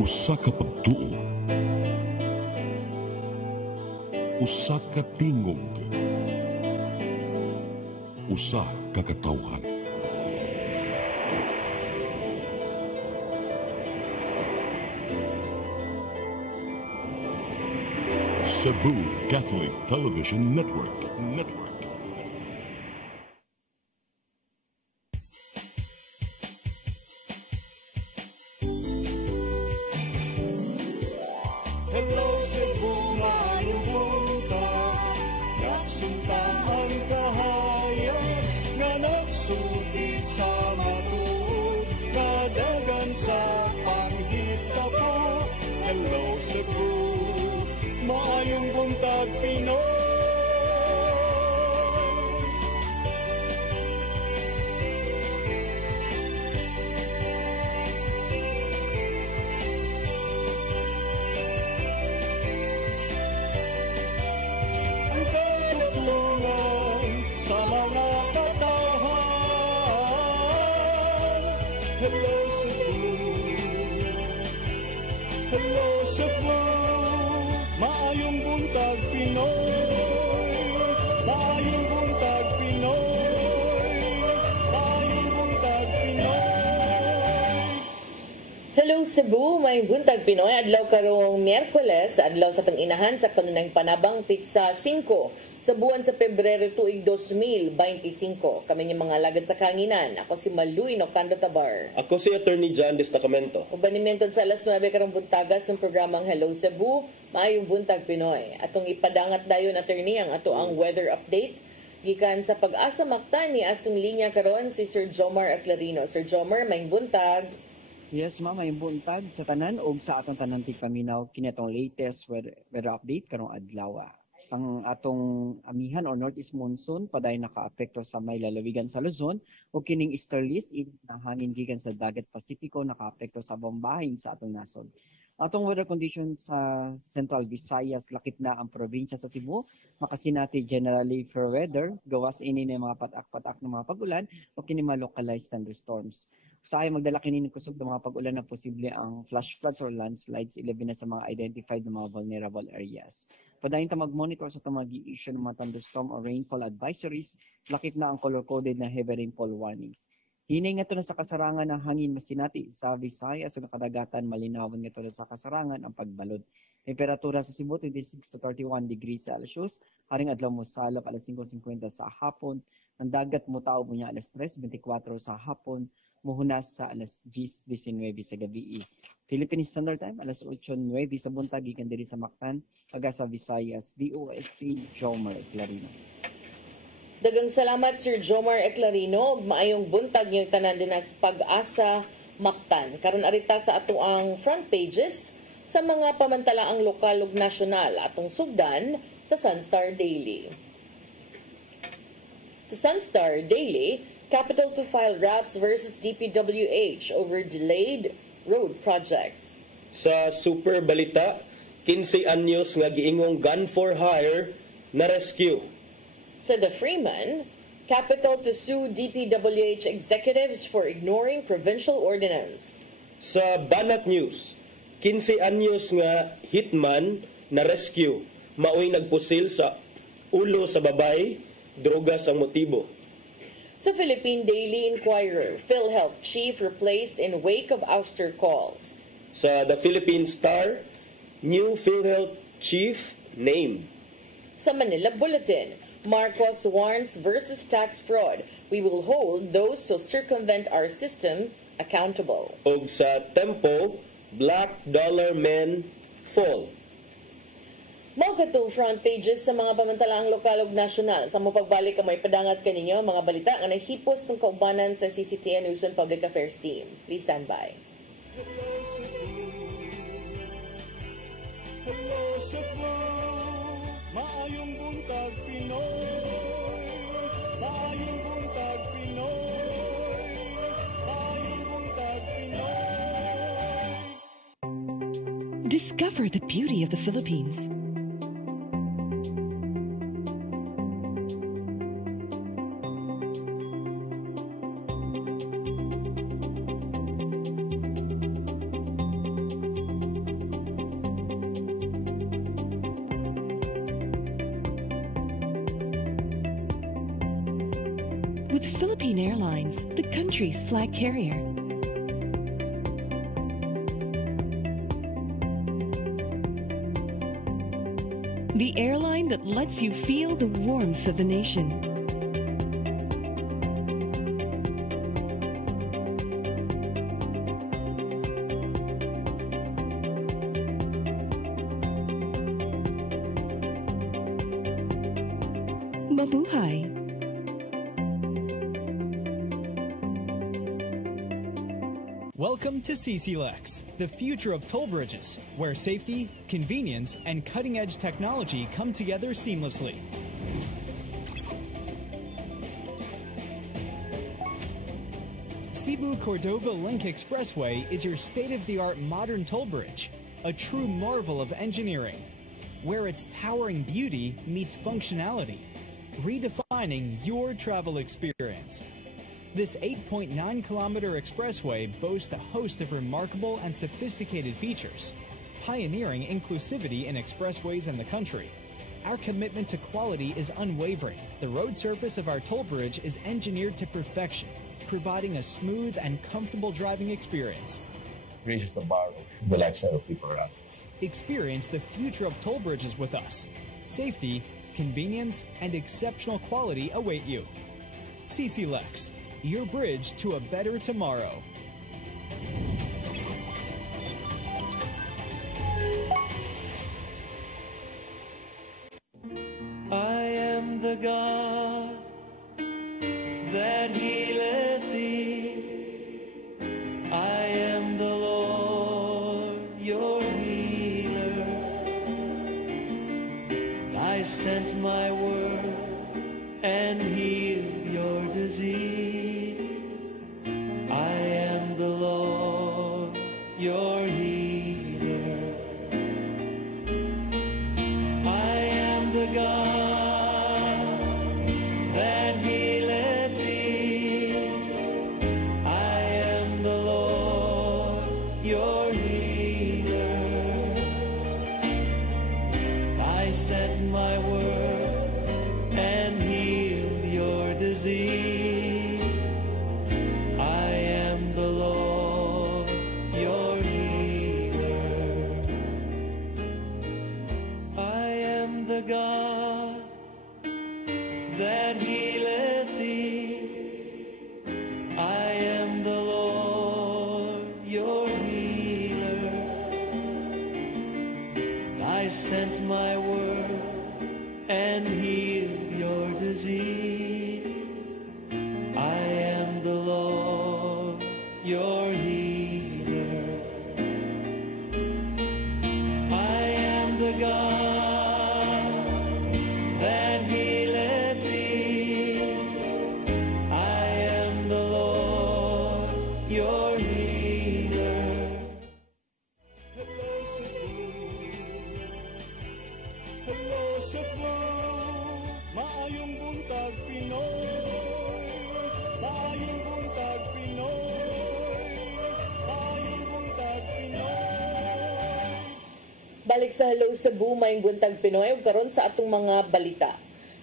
Usa ka pagtuo, usa ka tingog, usa ka katawhan. Cebu Catholic Television Network. Hello Cebu, maayong buntag. Nagsungtang ang kahayag nga nagsugid sa matuod, kadagan sa panghita po. Hello Cebu, maayong buntag Pinoy. Ang katutulungan sa mga katawhan. Hello Cebu, hello Cebu, maayong buntag Pinoy, maayong buntag Pinoy, maayong buntag Pinoy. Hello Cebu, may buntag Pinoy, adlaw karong Miyerkules, adlaw sa tang-inahan sa kanunang panabang pitsa 5 sa buwan sa Pebrero tuig 2025. Kami yung mga lagad sa kanginan. Ako si Maluy Nocando Tabar. Ako si Attorney John Destacamento. Ubanimenton sa alas 9 karong buntagas ng programang Hello Cebu, maayong buntag Pinoy. Atong ipadangat dayon attorney ang ato ang weather update. Gikan sa Pag-asa Mactan ni astong linya karon si Sir Jomar Aclarino. Sir Jomar, maayong buntag. Yes, ma'am, may buntag sa tanan o sa atong tanan tigpaminaw kini atong latest weather update karong adlaw. Ang atong amihan or northeast monsoon paday nakaapekto sa may lalawigan sa Luzon o kining easterlies na hangin gikan sa dagat Pasipiko nakaapekto sa bombahin sa atong nasod. Atong weather condition sa Central Visayas, lakip na ang probinsya sa Cebu, makasinati generally fair weather, gawas ini ng mga patak-patak ng mga pag-ulan o kini mga localized thunderstorms. Sa ay magdala kini ng kusog ng mga pag-ulan na posible ang flash floods or landslides, ilabi na sa mga identified na mga vulnerable areas. Padayon ta mag-monitor sa mag-i-issue ng mga thunderstorm or rainfall advisories, lakip na ang color-coded na heavy rainfall warnings. Hinay nga ito na sa kasarangan ng hangin masinati sa Visayas o nakadagatan malinawan nga ito na sa kasarangan ang pagbalod. Temperatura sa Cebu 26 to 31 degrees Celsius, haring adlaw mo salop alas 5:50 sa hapon, ang dagat mo tao mo niya alas 3:24 sa hapon, muhunas sa alas 10:19 sa gabi. Philippine Standard Time alas 8:09 sa buntag gikan diri sa Mactan, aga sa Visayas, DOST Jomar Aclarino. Dagang salamat Sir Jomar Aclarino. Maayong buntag yung tanan din sa Pag-asa Mactan. Karon arita sa ato ang front pages sa mga pamantalaang lokal ug nasyonal atong sugdan sa Sunstar Daily. Sa Sunstar Daily, Capital to file raps versus DPWH over delayed road projects. Sa Super Balita, 15 anyos nga giingong gun for hire na rescue. Sa The Freeman, Capital to sue DPWH executives for ignoring provincial ordinance. Sa Banat News, 15 anyos nga hitman na rescue, maoy nagpusil sa ulo sa babay, drogas ang motibo. Sa Philippine Daily Inquirer, PhilHealth chief replaced in wake of ouster calls. Sa The Philippine Star, new PhilHealth chief named. Sa Manila Bulletin, Marcos warns versus tax fraud. We will hold those who circumvent our system accountable. Og sa Tempo, Black Dollar Men fall. Mao katong front pages sa mga pamantalaang lokal ug nasyonal. Sa mo pagbalik ka may padangat kaninyo mga balita nga nahipos tong kaubanan sa CCTN News and Public Affairs team. Please stand by. Hello Cebu, maayong buntag Pinoy, maayong buntag Pinoy, maayong buntag Pinoy. Discover the beauty of the Philippines. with Philippine Airlines, the country's flag carrier. The airline that lets you feel the warmth of the nation. Mabuhay! Welcome to CCLEX, the future of toll bridges, where safety, convenience, and cutting-edge technology come together seamlessly. Cebu-Cordova Link Expressway is your state-of-the-art modern toll bridge, a true marvel of engineering, where its towering beauty meets functionality, redefining your travel experience. This 8.9-kilometer expressway boasts a host of remarkable and sophisticated features, pioneering inclusivity in expressways in the country. Our commitment to quality is unwavering. The road surface of our toll bridge is engineered to perfection, providing a smooth and comfortable driving experience. Raises the bar of the lifestyle of people around us. Experience the future of toll bridges with us. Safety, convenience, and exceptional quality await you. CCLEX, your bridge to a better tomorrow. I am the God that healeth thee. I am the Lord, your healer. I sent my word and healed your disease. I am the Lord, your healer. I am the God that healeth thee. I am the Lord, your healer. I sent my word and healed your disease. I am the Lord, your healer. I am the God that healeth thee. I am the Lord, your healer. I sent my word and healed your disease. I am the Lord, your healer. I am the God that healeth thee. I am the Lord, your healer. Hello, Cebu. Hello, Cebu. Maayong buntag, Pinoy. Maayong buntag, Pinoy. Maayong buntag, Pinoy. Balik sa Hello Cebu, mayong buntag Pinoy, ug karon sa atong mga balita.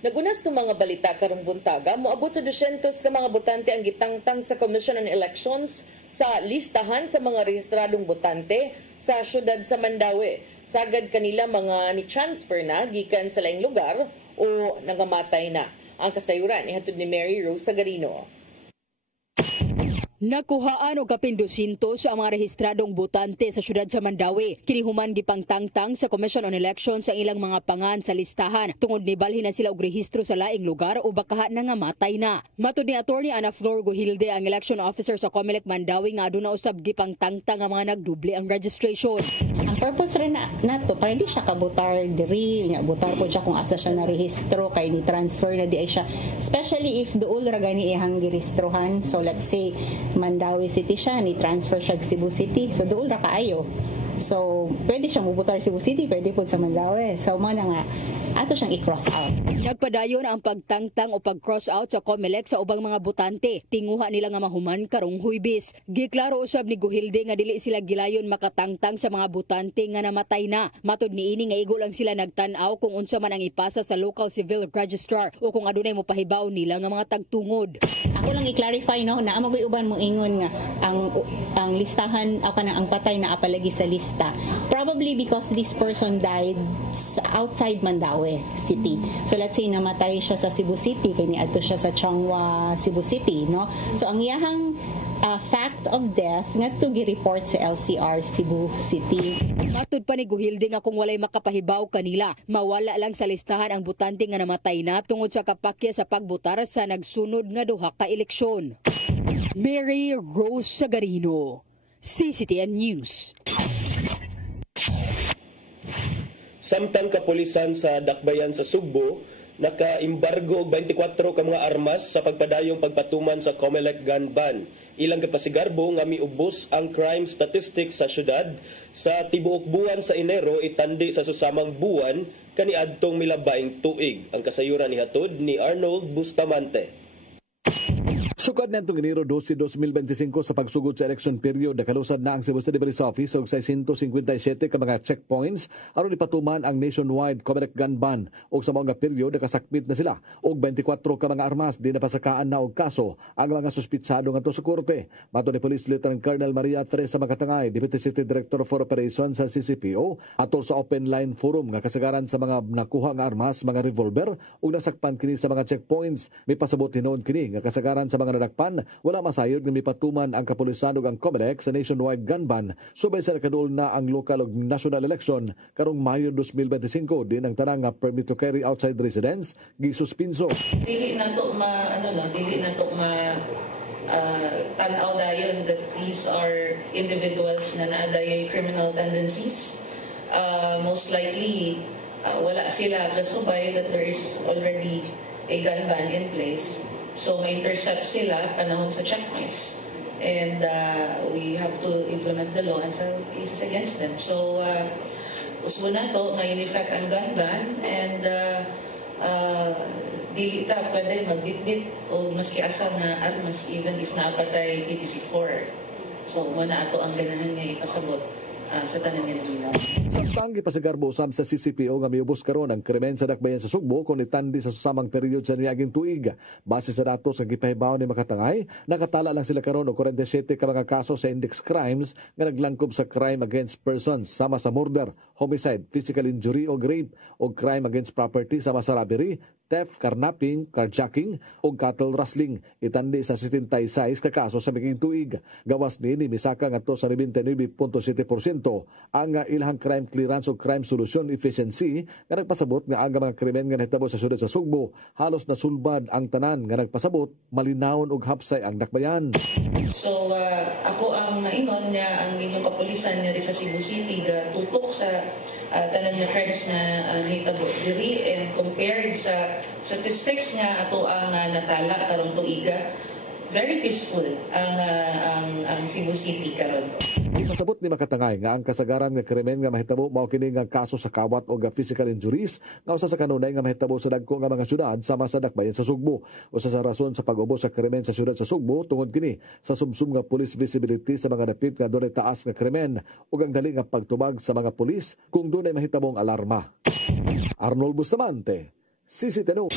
Nagunas tong mga balita karong buntaga, moabot sa 200 ka mga botante ang gitangtang sa Commission on Elections sa listahan sa mga rehistradong botante sa syudad sa Mandaue. Sagad kanila mga ni-transfer na gikan sa laing lugar o nangamatay na. Ang kasayuran ihatod ni Mary Rose Sagarino. Nakuhaan og kapin 200 ang mga rehistradong botante sa syudad sa Mandaue. Kinihuman gipangtangtang sa Commission on Elections sa ilang mga pangan sa listahan tungod ni balhin na sila og rehistro sa laing lugar o baka nangamatay na. Matud ni Attorney Ana Flor Gohilde, ang election officer sa Comelec Mandaue, nga aduna usab gipangtangtang ang mga nagduble ang registration. Ang purpose rin nato para di siya kabutar diri, nya butar po siya kung asa siya na rehistro kay ni transfer na di ay siya, especially if duol ra gani ihang girehistrohan. So let's say Mandaue City siya, ni transfer siya Cebu City, so duol ra kaayo. So pwede siyang mubutar Cebu City, pwede po sa Mandaue. So mo na nga ato siyang i-cross out. Nagpadayon ang pagtangtang o pag-cross out sa COMELEC sa ubang mga botante. Tinguha nila nga mahuman karong Huwebes. Giklaro usab ni Guhilde nga dili sila gilayon makatangtang sa mga botante nga namatay na. Matud niini nga igo lang sila nagtan-aw kung unsa man ang ipasa sa local civil registrar o kung adunay mopahibaw nila nga mga tagtungod. Ako lang i-clarify no na magoy uban mo ingon nga ang listahan o kanang ang patay na apalagi sa lista. Probably because this person died outside Mandaue City. So let's say namatay siya sa Cebu City kay niadto siya sa Changwa, Cebu City, no? So ang iyahang fact of death ngadto gi-report sa LCR Cebu City. Matud pa ni Guhilde nga kung walay makapahibaw kanila, mawala lang sa listahan ang botante nga namatay na tungod sa kapakya sa pagbotar sa nagsunod nga duha ka eleksyon. Mary Rose Sagarino, CCTN News. Samtang kapulisan sa Dakbayan sa Sugbo, naka-imbargo og 24 ka mga armas sa pagpadayong pagpatuman sa COMELEC gun ban. Ilang kapasigarbo nga miubos ang crime statistics sa syudad sa tibuok buwan sa Enero itandi sa susamang buwan kaniadtong milabaing tuig. Ang kasayuran ni hatod ni Arnold Bustamante. Sukad na itong Enero 12, 2025 sa pagsugod sa election period, nakalusad na ang Cebu City Police Office og 657 ka mga checkpoints aron ipatuman ang nationwide COMELEC gun ban og sa mga period nakasakmit na sila og 24 ka mga armas di napasakaan na og kaso ang mga suspitsado ngadto sa korte. Mato ni Police Lieutenant Colonel Maria Teresa Makatangay, Deputy City Director for Operations sa CCPO, atol sa open line forum nga kasagaran sa mga nakuha nga armas, mga revolver ug nasakpan kini sa mga checkpoints. May pasabot hinuon kini nga kasagaran sa mga nadakpan, wala masayod nga mipatuman ang kapulisan ug ang COMELEC sa nationwide gun ban subay sa nakadul na ang local ug national election karong Mayo 2025 din ang tanang nga permit to carry outside residence gisuspinso. Dili na to tanaw dayon that these are individuals na naadayoy criminal tendencies. Most likely wala sila kasubay that there is already a gun ban in place. So ma-intercept sila panahon sa checkpoints. And we have to implement the law and file cases against them. So usbo na to, ngayon effect ang gun ban and dili ta pwede magbitbit o maski asa na armas even if naapatay PTC-4. So muna ato ang ganahan nga ipasabot sa tanan nga nila. Samtang gipasigarbo usab sa CCPO nga miubos karon ang krimen sa Dakbayan sa Sugbo kon itandi sa susamang period sa niaging tuig. Base sa datos nga gipahibaw ni Makatangay, nakatala lang sila karon og 47 ka mga kaso sa index crimes nga naglangkob sa crime against persons sama sa murder, homicide, physical injury o rape o crime against property sama sa robbery, theft, carnapping, carjacking o cattle rustling. Itandi sa 76 ka kaso sa miging tuig. Gawas ni misaka ngadto sa 99.7% ang ilahang crime clearance o crime solution efficiency nga nagpasabot nga ang mga krimen nga nahitabo sa syudad sa Sugbo halos nasulbad ang tanan nga nagpasabot malinawon og hapsay ang Dakbayan. So ako ang maingon nga ang inyong kapulisan nga sa Cebu City ga tutok sa tanan nga crimes na nahitabo diri and compared sa statistics nga ato ang natala karong tuiga, very peaceful ang Cebu City karon. Ipasabot ni Makatangay nga ang kasagaran nga krimen nga mahitabo mao kini nga kaso sa kawat o physical injuries nga usa sa kanunay nga mahitabo sa dagko nga mga syudad sama sa Dakbayan sa Sugbo. Usa sa rason sa pag-ubos sa krimen sa syudad sa Sugbo tungod kini sa subsum nga police visibility sa mga dapit nga dunay taas nga krimen ug ang dali nga pagtubag sa mga pulis kung dunay mahitabong alarma. Arnold Bustamante, CCTN.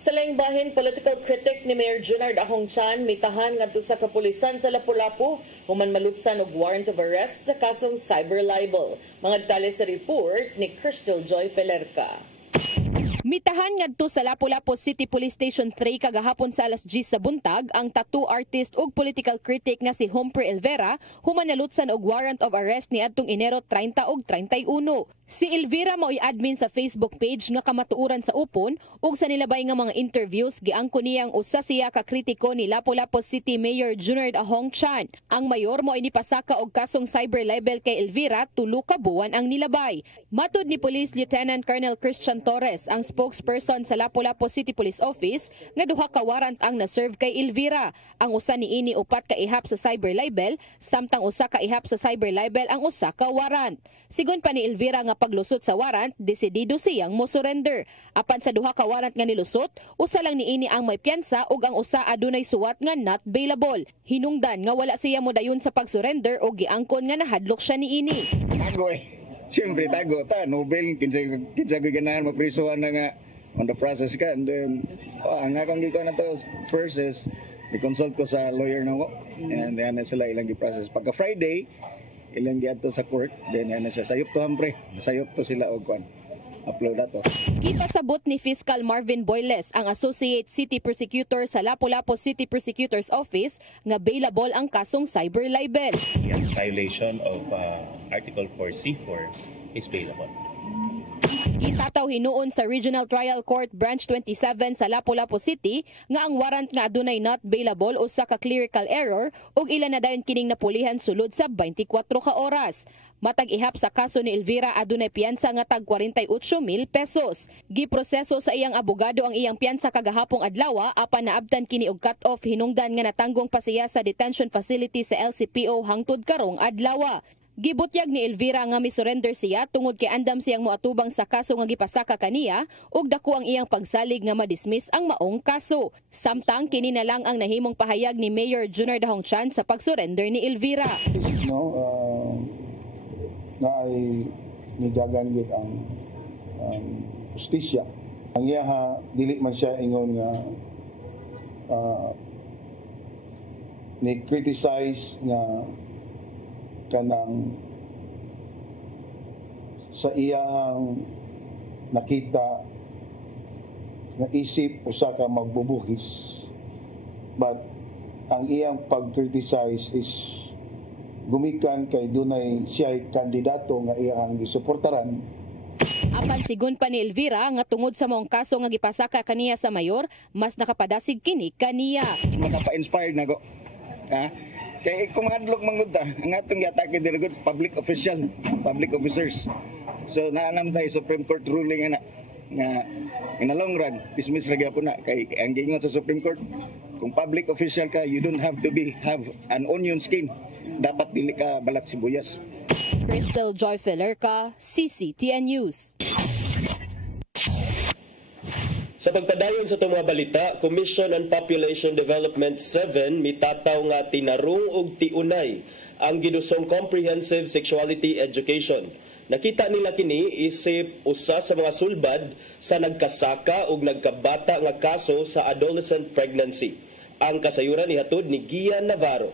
Sa laing bahin, political critic ni Mayor Junard Ahongchan mitahan ngadto sa kapulisan sa Lapu-Lapu human malutsan og warrant of arrest sa kasong cyber libel. Mga detalye sa report ni Crystal Joy Pelerca. Mitahan ngadto sa Lapu-Lapu City Police Station 3 kagahapon sa alas 10 sa buntag ang tattoo artist ug political critic nga si Humphrey Elvera human nalutsan og warrant of arrest niadtong Enero 30 ug 31. Si Elvira mao'y admin sa Facebook page nga kamatuoran sa upon ug sa nilabay nga mga interviews giangko niyang usa siya ka kritiko ni Lapu-Lapu City Mayor Junard Ahong Chan. Ang mayor mo'y nipasaka og kasong cyber libel kay Elvira tulo ka buwan ang nilabay. Matud ni Police Lieutenant Colonel Christian Torres, ang spokesperson sa Lapu-Lapu City Police Office, nga duha ka warrant ang na-serve kay Elvira. Ang usa niini upat ka ihap sa cyber libel, samtang usa ka ihap sa cyber libel ang usa ka warrant. Sigon pa ni Elvira nga paglusot sa warrant, desidido siyang mo surrender. Apan sa duha ka warrant nga nilusot, usa lang niini ang may piyansa ug ang usa adunay suwat nga not bailable. Hinungdan nga wala siya mo dayon sa pag-surrender ug giangkon nga nahadlok siya niini. Tago siyempre tago ta Nobel kinsa ganahan maprisuhan na nga on the process ka, and then ang akong giko na to first is i-consult ko sa lawyer na ko, and then sila ilang gi-process pagka Friday ilang giadto sa court, then yan na siya sayop to hampre, sayop to sila og kwan upload ato. Ipasabot ni Fiscal Marvin Boyles, ang Associate City Prosecutor sa Lapu-Lapu City Prosecutor's Office, nga bailable ang kasong cyber libel. Yes, violation of Article 4C4 is bailable. Itataw hinuon sa Regional Trial Court Branch 27 sa Lapu-Lapu City nga ang warrant nga adunay not bailable usa ka clerical error ug ilan na dayon kining napulihan sulod sa 24 ka oras. Matag ihap sa kaso ni Elvira adunay piyansa nga tag 48,000 pesos. Giproseso sa iyang abogado ang iyang piyansa kagahapong adlaw apan naabtan kini og cut-off hinungdan nga natanggong pa siya sa detention facility sa LCPO hangtod karong adlaw. Gibutyag ni Elvira nga misurrender siya tungod kay andam siyang moatubang sa kaso nga gipasaka kaniya ug dako ang iyang pagsalig nga madismiss ang maong kaso. Samtang kini na lang ang nahimong pahayag ni Mayor Junard Ahong Chan sa pagsurrender ni Elvira. Na ay nidagan gid ang justisya. Ang iya dili man siya ingon nga ni criticize nga kanang sa iyang nakita na isip usa ka magbubuhis, but ang iyang pag-criticize is gumikan kay dunay siya kandidato nga iyang gisuportaran. Apan sigon pa ni Elvira nga tungod sa maong kaso nga gipasaka kaniya sa mayor, mas nakapadasig kini kaniya. Nakapa-inspired na ko. Kaya kung hadlok manggod ang atong yatake diri gud public officers. So naanam tayo Supreme Court ruling nga in the long run dismiss ra gyapon na kay ang giingon sa Supreme Court, kung public official ka, you don't have to have an onion skin. Dapat dili ka balat sibuyas. Crystal Joy Felerca, CCTN News. Sa pagpadayon sa itong mga balita, Commission on Population Development 7 mitataw nga tinarong og tiunay ang gidusong Comprehensive Sexuality Education. Nakita nila kini isip usa sa mga sulbad sa nagkasaka ug nagkabata nga kaso sa adolescent pregnancy. Ang kasayuran ihatod ni Gian Navarro.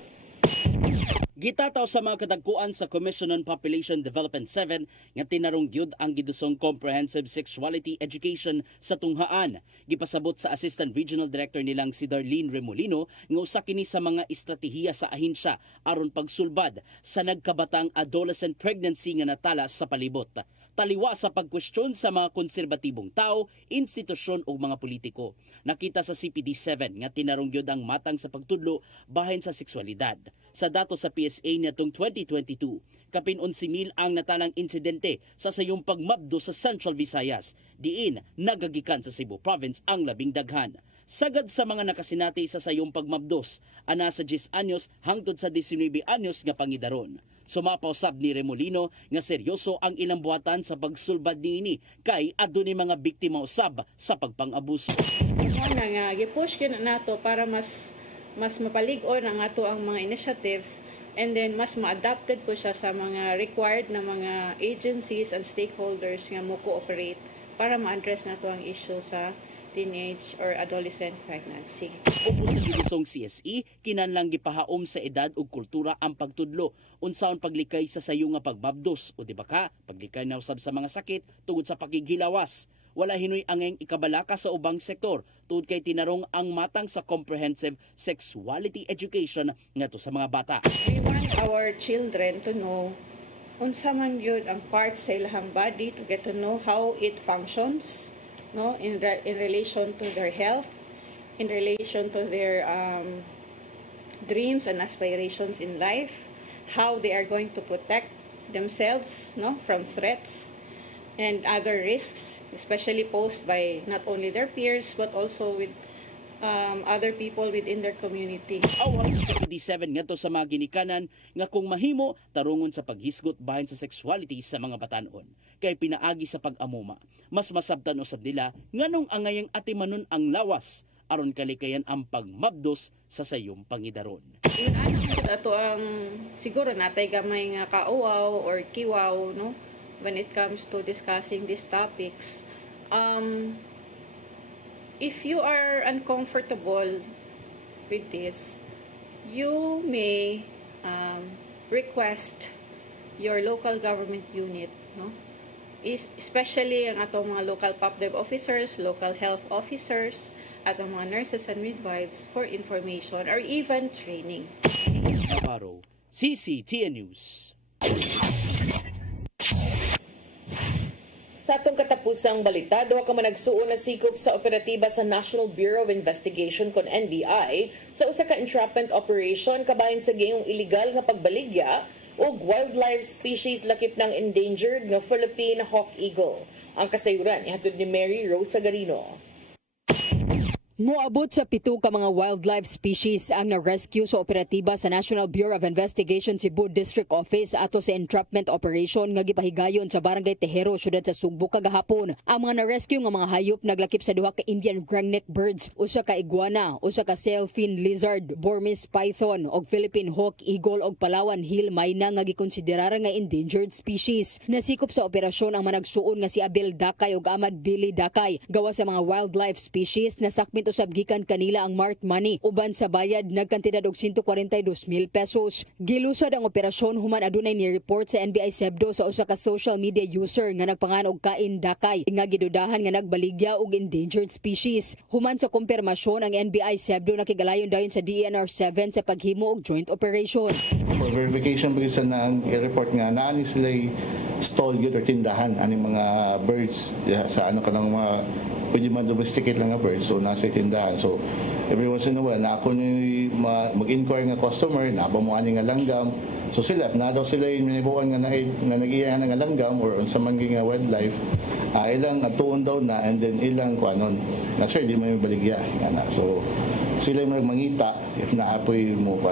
Gitataw sa mga kadagkuan sa Commission on Population Development 7 nga tinarong gyud ang gidusong Comprehensive Sexuality Education sa tunghaan. Gipasabot sa Assistant Regional Director nilang si Darlene Remolino nga usa kini sa mga estratehiya sa ahensya aron pagsulbad sa nagkabatang adolescent pregnancy nga natala sa palibot. Taliwa sa pagkwestiyon sa mga konserbatibong tao, institusyon o mga politiko. Nakita sa CPD-7 nga tinarong gyud ang matang sa pagtudlo bahin sa sexualidad. Sa datos sa PSA niadtong 2022, kapin 11,000 ang natalang insidente sa sayong pagmabdo sa Central Visayas, diin nagagikan sa Cebu Province ang labing daghan. Sagad sa mga nakasinati sa sayong pagmabdos, ana sa 10 anyos hangtod sa 19 anyos nga pangidaron. Sumapaw sab ni Remolino nga seryoso ang ilang buhatan sa pagsulbad niini kay adunay mga biktima usab sa pagpang-abuso. Nga gipush gyud nato para mas mapalig-on ang ato ang mga initiatives, and then mas ma-adapted po siya sa mga required na mga agencies and stakeholders nga mo cooperate para ma-address nato ang issue sa teenage or adolescent pregnancy. Upo sa gidusong CSE, kinahanglang gipahaom sa edad ug kultura ang pagtudlo, unsaon paglikay sa sayo nga pagbabdos o di ba ka, paglikay na usab sa mga sakit tungod sa pakigilawas. Wala hinoy angeng ikabalaka sa ubang sektor tungod kay tinarong ang matang sa Comprehensive Sexuality Education ngadto sa mga bata. We want our children to know unsa man gyud ang parts sa ilahang body to get to know how it functions, no, in relation to their health, in relation to their dreams and aspirations in life, how they are going to protect themselves, no, from threats and other risks, especially posed by not only their peers but also with other people within their community. Awang sa 27 ngadto sa mga ginikanan nga kung mahimo tarungon sa paghisgot bahin sa sexuality sa mga batanon kay pinaagi sa pag-amuma. Mas masabtan usab nila nganong angayang atimanon ang lawas aron kalikayan ang pagmabdos sa sayong pangidaron. Ato ang siguro natay gamay nga kauaw or kiwaw, no, when it comes to discussing these topics. If you are uncomfortable with this, you may request your local government unit, no? Especially ang atong mga local PopDev officers, local health officers, at ang mga nurses and midwives for information or even training. Navarro, CCTN News. Sa atong katapusang balita, duha ka managsuon na sikop sa operatiba sa National Bureau of Investigation kon NBI sa usa ka entrapment operation kabahin sa gayong illegal nga pagbaligya og wildlife species lakip ng endangered nga Philippine hawk eagle. Ang kasayuran ihatod ni Mary Rose Sagarino. Moabot sa 7 ka mga wildlife species ang na-rescue sa operatiba sa National Bureau of Investigation Cebu District Office ato sa entrapment operation nga gipahigayon sa Barangay Tejero, syudad sa Sugbo kagahapon. Ang mga na-rescue nga mga hayop naglakip sa duha ka Indian grangneck birds, usa ka iguana, usa ka sailfin lizard, Burmese python og Philippine hawk eagle og Palawan hill myna nga gikonsiderar nga endangered species. Nasikop sa operasyon ang managsuon nga si Abel Dakay ug Ahmad Billy Dakay. Gawa sa mga wildlife species nasakmit usab gikan kanila ang marked money uban sa bayad nagkantidad og 142,000 pesos. Gilusad ang operasyon human adunay ni report sa NBI Sebdo sa usa ka social media user nga nagpangan og kain Dakay nga gidudahan nga nagbaligya og endangered species. Human sa kumpirmasyon ang NBI Sebdo nakigalayon dayon sa DENR 7 sa paghimo og joint operation. For verification bisa na ang i-report nga naani sila stall yun or tindahan aning mga birds sa ano kanang mga pwede man domesticate lang nga birds so nasa tindahan. So every once in a while na ako ni mag-inquire nga customer na ba mo ani nga langgam. So sila na daw sila yung nibuan nga nag-iya nga langgam or unsa man nga wildlife ilang atuon daw na and then ilang kuanon na sir di may baligya nga. So sila yung mangita if naapoy mo pa.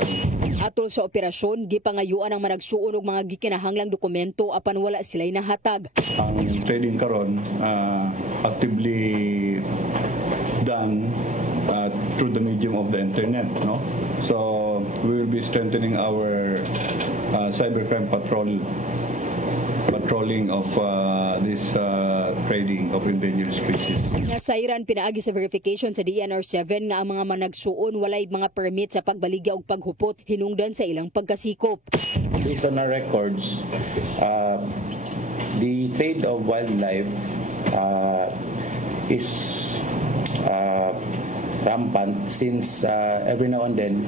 Atol sa operasyon, gipangayuan ang managsuon og mga gikinahanglang dokumento apan wala sila'y nahatag. Ang trading karon actively done through the medium of the internet, no? So we will be strengthening our cybercrime patrolling of this trading of endangered species. Nasairan pinaagi sa verification sa DENR 7 nga ang mga managsuon walay mga permit sa pagbaligya og paghupot hinungdan sa ilang pagkasikop. Based on our records, the trade of wildlife is rampant since every now and then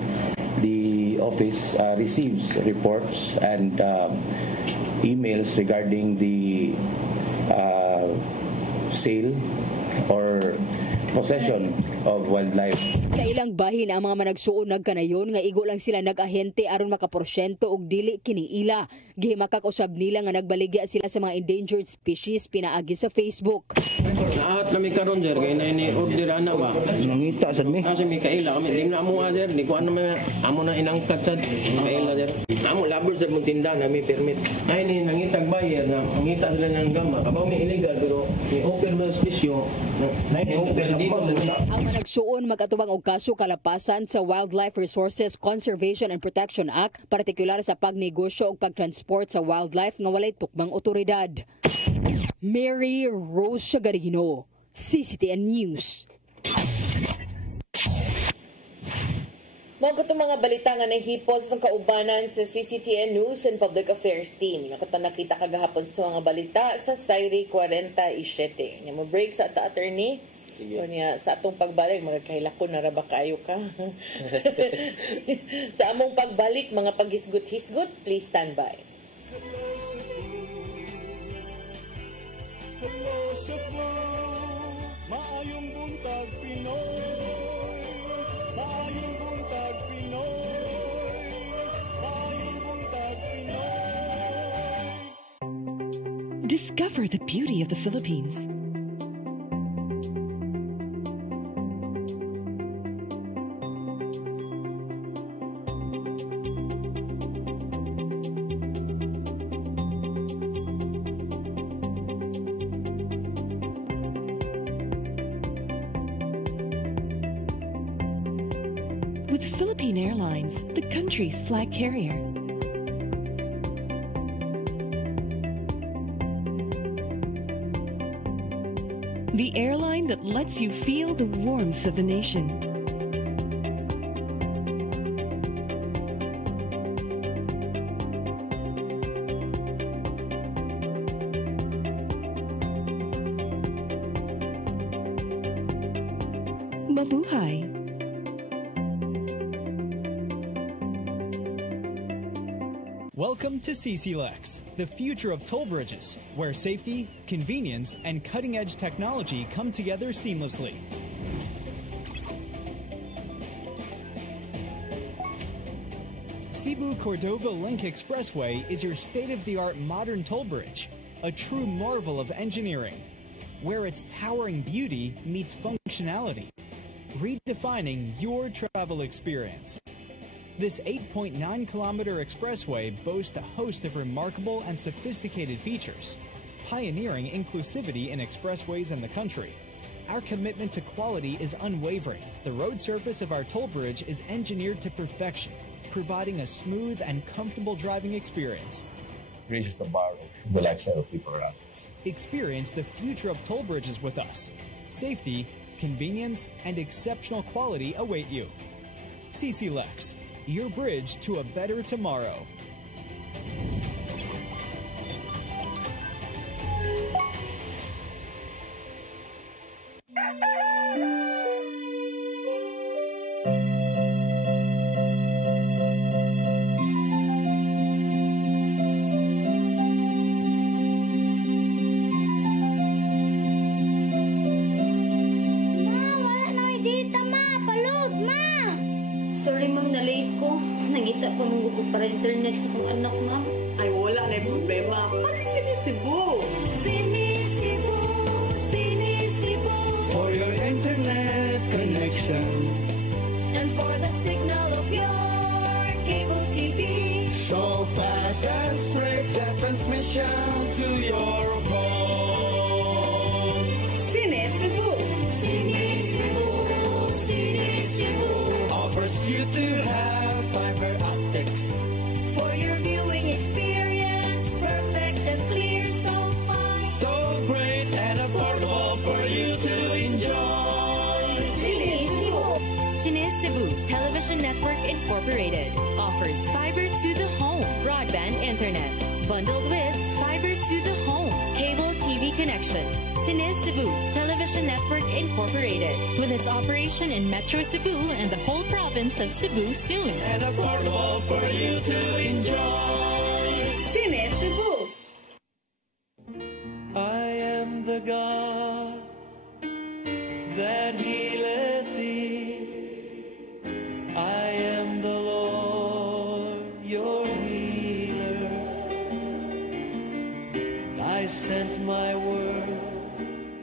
the office receives reports and emails regarding the sale or possession of wildlife. Sa ilang bahin ang mga managsuon nagkanayon nga igo lang sila nag-ahente aron makaporsyento og dili kini ila. Gihimakak usab nila nga nagbaligya sila sa mga endangered species pinaagi sa Facebook. Lahat na mi karon sir kay na ini order ana ba. Nangita sad mi. Kasi Mikaela kami dim na mo sir, di ko ano man amo na inangkat sad Mikaela sir. Amo labor sa mong tinda na mi permit. Ay ni nangitag buyer na nangita sila ng gama. Kabaw mi illegal pero mi open na spisyo na ni open ang managsuon mag-atubang og kaso kalapasan sa Wildlife Resources Conservation and Protection Act, partikular sa pagnegosyo og pagtransport sa wildlife nga walay tukmang otoridad. Mary Rose Sagarino, CCTN News. Mga itong mga balita nga nahipos ng kaubanan sa CCTN News and Public Affairs Team. Nakita nakita kagahapon sa mga balita sa Sairi 47. Nga mo break sa attorney. Kunya sa atong pagbalik magkailakon na ra ba kayo ka? Sa among pagbalik mga paghisgot-hisgot, please stand by. Hello Cebu, maayong buntag Pinoy. Maayong buntag Pinoy. Maayong buntag Pinoy. Discover the beauty of the Philippines. With Philippine Airlines, the country's flag carrier. The airline that lets you feel the warmth of the nation. Mabuhay! Welcome to CCLEX, the future of toll bridges, where safety, convenience, and cutting-edge technology come together seamlessly. Cebu-Cordova Link Expressway is your state-of-the-art modern toll bridge, a true marvel of engineering, where its towering beauty meets functionality, redefining your travel experience. This 8.9-kilometer expressway boasts a host of remarkable and sophisticated features, pioneering inclusivity in expressways in the country. Our commitment to quality is unwavering. The road surface of our toll bridge is engineered to perfection, providing a smooth and comfortable driving experience. Raises the bar of the lifestyle of people around us. Experience the future of toll bridges with us. Safety, convenience, and exceptional quality await you. CCLEX, your bridge to a better tomorrow. Sorry ma'am, na-late ko. Nangita pa mong gusto para internet sa kong anak ma'am. Ay, wala na yung problema. Pag-Sinisibu! Sinisibu, Sinisibu. For your internet connection. And for the signal of your cable TV. So fast and straight the transmission to your phone. Sinisibu, Sinisibu, Sinisibu. Offers you to have fiber optics. For your viewing experience, perfect and clear, so fine. So great and affordable for you to enjoy. Sinisibu. Sinisibu Television Network Incorporated offers fiber to the home broadband internet bundled with fiber to the home cable TV connection. Sinisibu Television Network Incorporated, with its operation in Metro Cebu and the whole province of Cebu soon. And affordable for you to enjoy. Sinisibu. I am the God that healeth thee. I am the Lord, your healer. I sent my word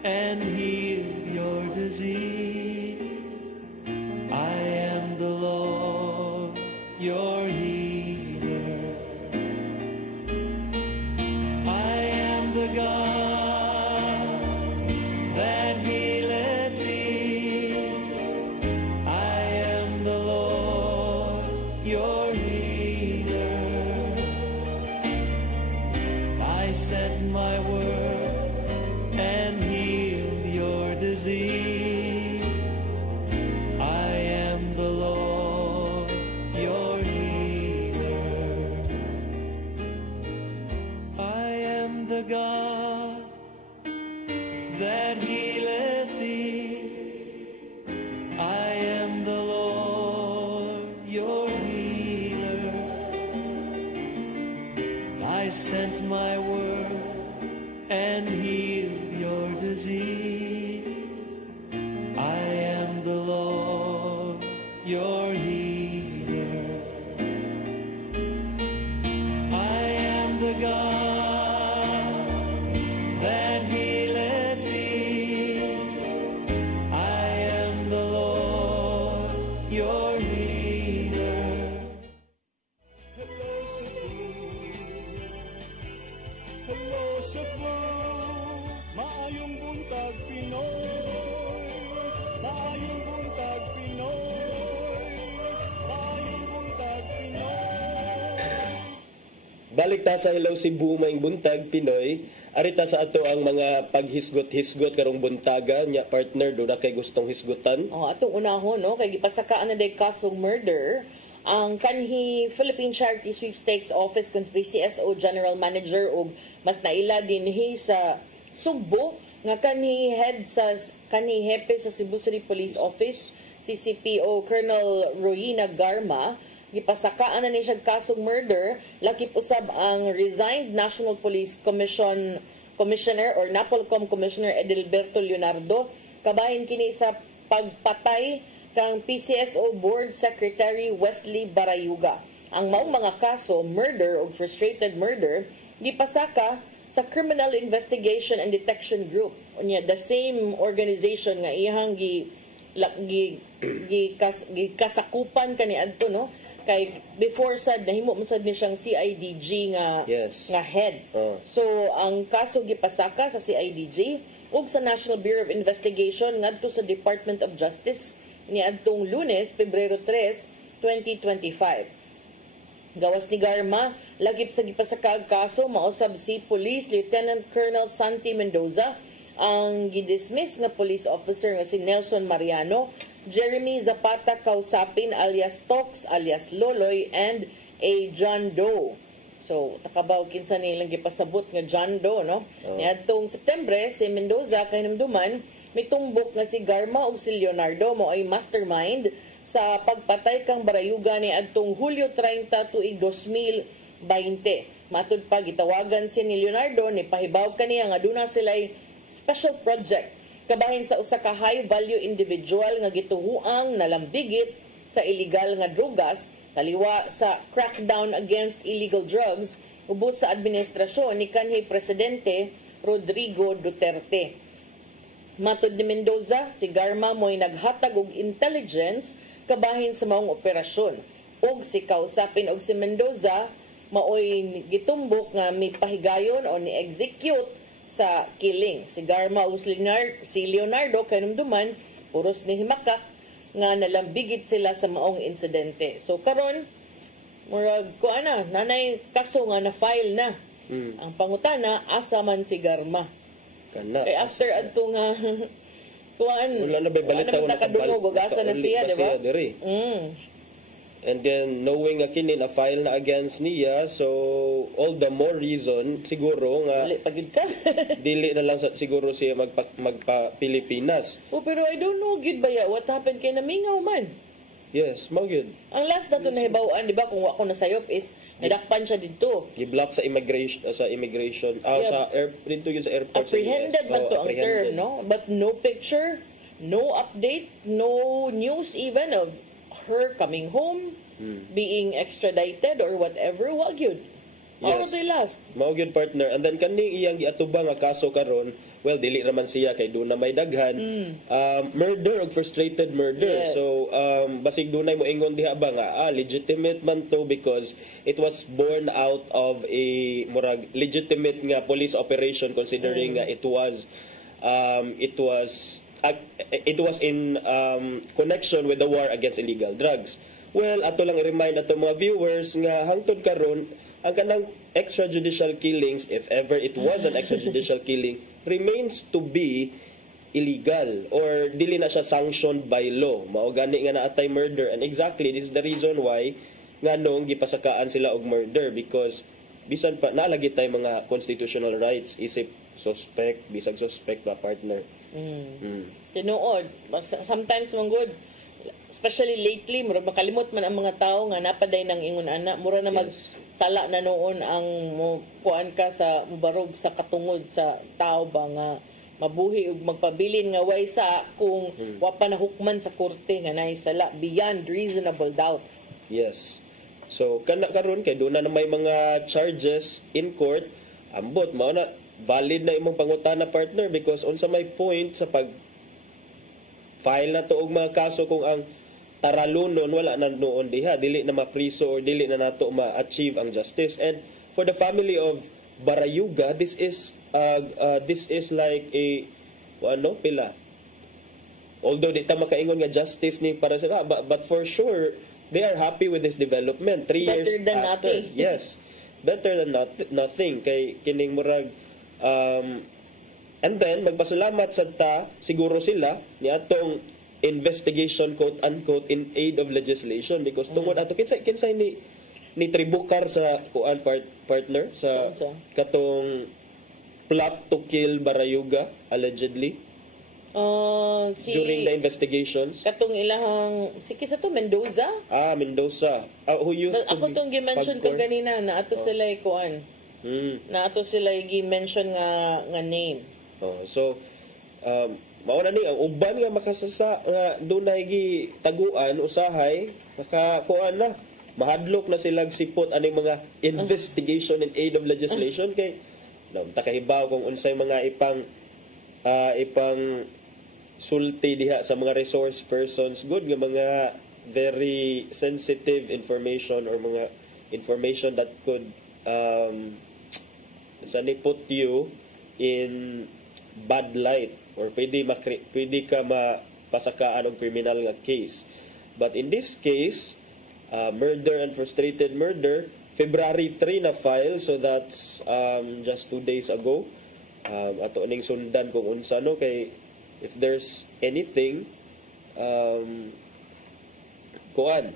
and healed your disease. I am the Lord, your healer. I am the God that healeth thee. I am the Lord, your healer. I sent my word and healed your disease. I am the Lord, your healer. I am the God that healeth thee. I am the Lord, your healer. I sent my word and healed disease. I am the Lord, your healer. I am the God that healeth thee. I am the Lord, your healer. Hello Cebu, maayong buntag Pinoy. Maayong buntag Pinoy. Maayong buntag Pinoy. Balik ta sa Hello Cebu, maing buntag Pinoy. Arita sa ato ang mga paghisgot-hisgot karong buntaga nya partner do na kay gustong hisgutan. Atong unahon no kay gipasakaan na day kasong murder ang kanhi Philippine Charity Sweepstakes Office kun PCSO General Manager ug mas naila dinhi sa Sugbo nga kanhi hepe sa Cebu City Police Office CCPO Colonel Royina Garma. Gipasakaan na ni siya kasong murder, lakip usab ang resigned National Police Commissioner or NAPOLCOM Commissioner Edelberto Leonardo, kabahin kini sa pagpatay kang PCSO Board Secretary Wesley Barayuga. Ang maong mga kaso, murder o frustrated murder, gipasaka sa Criminal Investigation and Detection Group. Unya, the same organization nga ihang kasakupan kani adto no kay before sad nahimo mo sad ni siyang CIDG nga head. So ang kaso gipasaka sa CIDG ug sa National Bureau of Investigation ngadto sa Department of Justice niadtong Lunes, Pebrero 3, 2025. Gawas ni Garma, lagip sa gipasaka ang kaso mausab si Police Lieutenant Colonel Santi Mendoza, ang gidismiss nga police officer nga si Nelson Mariano, Jeremy Zapata Kausapin alias Tox alias Loloy, and a John Doe. So, takabaw kinsa nilang gipasabot nga John Doe, no? Niadtong Septembre, si Mendoza kay namduman, may tumbok nga si Garma o si Leonardo mo ay mastermind sa pagpatay kang Barayuga ni adtong Hulyo 30 tuig 2020. Matud pa gitawagan si ni Leonardo ni pahibaw kaniya nga aduna sila'y special project kabahin sa usa ka high value individual nga gituhuang nalambigit sa illegal nga drogas taliwa sa crackdown against illegal drugs ubos sa administrasyon ni kanhi Presidente Rodrigo Duterte. Matud ni Mendoza, si Garma mo'y naghatag og intelligence kabahin sa maong operasyon. Og si Kausapin og si Mendoza maoy gitumbok nga may pahigayon o ni-execute sa killing. Si Garma o si Leonardo kanumduman puros ni himakak nga nalambigit sila sa maong insidente. So karon murag ko nanay kaso nga na-file na. Ang pangutana asa man si Garma. Kana. Kay after adto nga wala na balita na kadungog asa na siya, di ba? And then knowing nga kini na file na against niya, so all the more reason siguro nga dili na lang siguro siya magpa Pilipinas. Pero I don't know gid ba what happened kay namingaw man. Yes, mao gyud. Ang last na to nahibaw-an, di ba, kung ako nasayop is nadakpan siya dito. Gi-block sa immigration sa dito yun sa airport. Apprehended man to ang term, no? But no picture, no update, no news even of her coming home, being extradited or whatever. Wag yun. Mao to last. Mao gyud partner. And then kaning iyang giatubang nga kaso karon, well, dili raman siya kay doon na may daghan. Murder or frustrated murder. Yes. So, basig dunay mo ingon diha ba nga, legitimate man to because it was born out of a murag legitimate nga police operation considering nga it was in connection with the war against illegal drugs. Well, ato lang i-remind ato mga viewers nga hangtod karon ang kanang extrajudicial killings, if ever it was an extrajudicial killing, remains to be illegal or dili na siya sanctioned by law. Mao gani nga naatay murder, and exactly this is the reason why nga nung gipasakaan sila og murder, because bisan pa nalagi tay mga constitutional rights isip suspect, bisag suspect ba partner. Tinuod, sometimes man good, especially lately, mura makalimot man ang mga tao nga napaday ng ingon ana, mura na magsala na noon ang kuan ka sa mubarog sa katungod sa tao ba nga mabuhi ug magpabilin nga way sa kung wa pa nahukman sa korte nga nahisala beyond reasonable doubt. Yes. So karon kay doon na may mga charges in court, ambot mao na valid na imong pangutana partner because unsa may point sa pag file na to og mga kaso kung ang taralunon wala na noon diha, dili na mapriso or dili na nato ma-achieve ang justice. And for the family of Barayuga, this is like a pila. Although di ta makaingon nga justice ni para sa but for sure they are happy with this development 3 years Better than after. nothing. Yes. Better than nothing kay kining murag and then magpasalamat sa ta siguro sila ni atong investigation quote unquote in aid of legislation because tungod ato kinsay ni tribukar sa kuan partner sa katong plot to kill Barayuga allegedly during the investigations. Katong ilahang sikit sa to Mendoza. Mendoza. Who used ako tong gi-mention ko ganina na ato sila kuan. Na ato sila gi-mention nga name. So mao na ni ang uban nga makasasa nga dunay gi taguan usahay makakuan na mahadlok na silang sipot aning mga investigation in aid of legislation kay takahibaw kung unsay mga ipang sulti diha sa mga resource persons good nga mga very sensitive information or mga information that could put you in bad light or pwede ka mapasakaan og criminal nga case. But in this case, murder and frustrated murder, February 3 na file, so that's just 2 days ago. Ato ning sundan kung unsa no kay if there's anything kuan,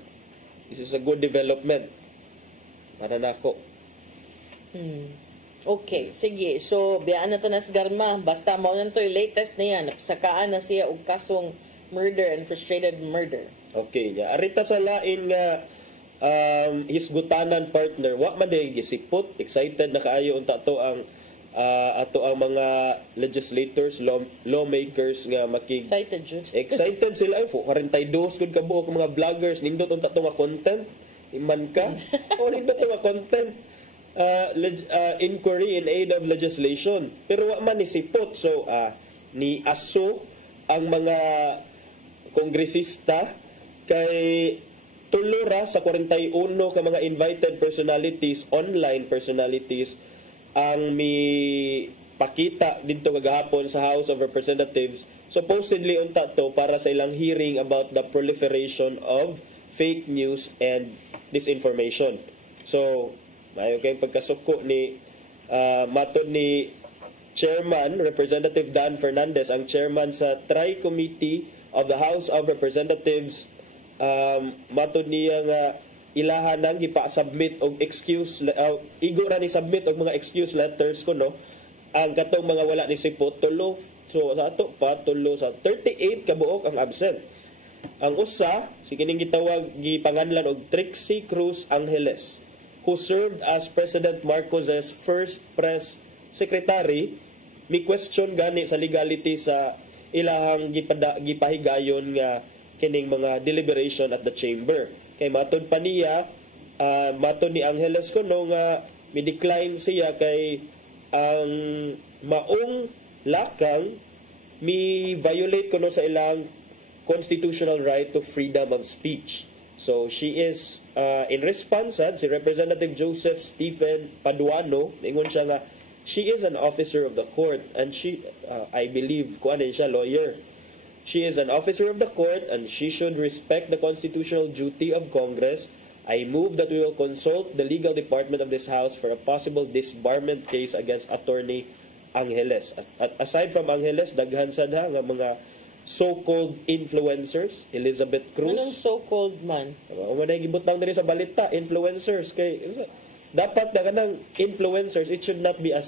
this is a good development para nako. Okay, sige. So, biyaan na to na si Garma. Basta mao na to yung latest na yan. Napasakaan na siya og kasong murder and frustrated murder. Okay. Arita sa lain nga hisgutanan partner. Wa man day gisipot. Excited na kaayo unta to ang ato ang mga legislators, lawmakers nga excited jud. Excited sila. 42 gud ka buok mga vloggers nindot unta to nga content. Iman ka. O nindot to nga content. Inquiry in aid of legislation. Pero wa man ni sipot. So, ni aso ang mga kongresista kay tulura sa 41 ka mga invited personalities, online personalities, ang mi pakita dito kagahapon sa House of Representatives. Supposedly unta to para sa ilang hearing about the proliferation of fake news and disinformation. So, mayo kay pagkasuko ni matod ni Chairman Representative Dan Fernandez, ang chairman sa Tri-Committee of the House of Representatives, matod niya nga ilahan nang gipa-submit og excuse igo ra ni submit og mga excuse letters kuno ang katong mga wala ni sipot tulo. So sa ato pa tulo sa 38 ka buok ang absent. Ang usa si kining gitawag gipanganlan og Trixie Cruz Angeles, who served as President Marcos's first press secretary, mi question gani sa legality sa ilahang gipahigayon nga kining mga deliberation at the chamber. Kay matod pa niya, matod ni Angeles kuno nga mi-decline siya kay ang maong lakang mi-violate kuno sa ilang constitutional right to freedom of speech. So she is in response si Representative Joseph Stephen Paduano, ingon siya nga she is an officer of the court and she I believe kuan siya lawyer. She is an officer of the court and she should respect the constitutional duty of Congress. I move that we will consult the legal department of this house for a possible disbarment case against Attorney Angeles. Aside from Angeles, daghan sad nga mga so-called influencers, Elizabeth Cruz. Anong so-called man? Manay gibutang diri sa balita, influencers kay dapat na kanang influencers, it should not be a